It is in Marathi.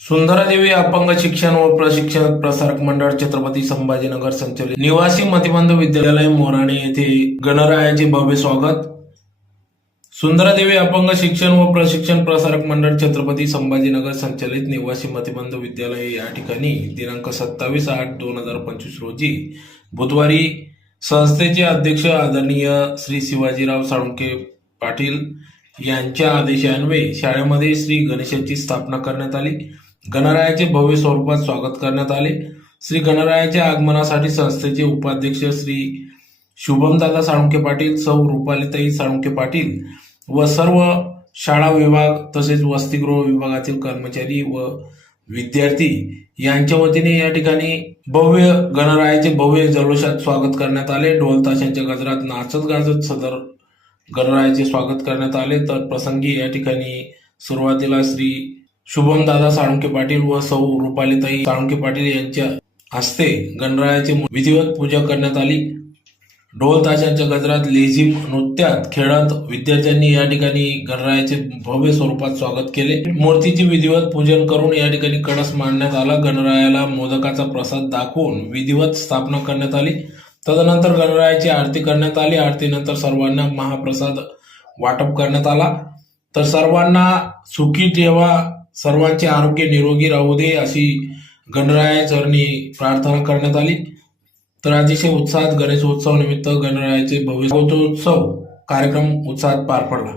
सुंदरादेवी अपंग शिक्षण व प्रशिक्षण प्रसारक मंडळ छत्रपती संभाजीनगर संचलित निवासी मतिमंद विद्यालय मोराणे येथे गणरायाचे भव्य स्वागत. सुंदरादेवी अपंग शिक्षण व प्रशिक्षण प्रसारक मंडळ छत्रपती संभाजीनगर संचलित निवासी मतिमंद विद्यालय या ठिकाणी दिनांक 27/8/2025 रोजी बुधवारी संस्थेचे अध्यक्ष आदरणीय श्री शिवाजीराव साळुंखे पाटील यांच्या आदेशान्वये शाळेमध्ये श्री गणेशाची स्थापना करण्यात आली. गणरायाचे भव्य स्वरूपात स्वागत करण्यात आले. श्री गणरायाच्या आगमनासाठी संस्थेचे उपाध्यक्ष श्री शुभमदादा साळुंखे पाटील, सौ रुपालीताई साळुंखे पाटील व सर्व शाळा विभाग तसेच वसतिगृह विभागातील कर्मचारी व विद्यार्थी यांच्या वतीने या ठिकाणी भव्य गणरायाचे भव्य जल्लोषात स्वागत करण्यात आले. ढोल ताशांच्या गजरात नाचत गाजत सदर गणरायाचे स्वागत करण्यात आले. तर प्रसंगी या ठिकाणी सुरुवातीला श्री शुभमदादा साळुंखे पाटील व सौ रुपालीताई साळुंखे पाटील यांच्या हस्ते गणरायाची विधिवत पूजा करण्यात आली. ढोल ताशांच्या गजरात लेझिम नृत्यात खेळत विद्यार्थ्यांनी या ठिकाणी गणरायाचे भव्य स्वरूपात स्वागत केले. मूर्तीचे विधिवत पूजन करून या ठिकाणी कळस मांडण्यात आला. गणरायाला मोदकाचा प्रसाद दाखवून विधिवत स्थापना करण्यात आली. तदनंतर गणरायाची आरती करण्यात आली. आरतीनंतर सर्वांना महाप्रसाद वाटप करण्यात आला. तर सर्वांना सुखी ठेवा, सर्वांचे आरोग्य निरोगी राहू दे अशी गणराया चरणी प्रार्थना करण्यात आली. तर अतिशय उत्साहात गणेशोत्सव निमित्त गणरायाचे भव्य उत्सव कार्यक्रम उत्साहात पार पडला.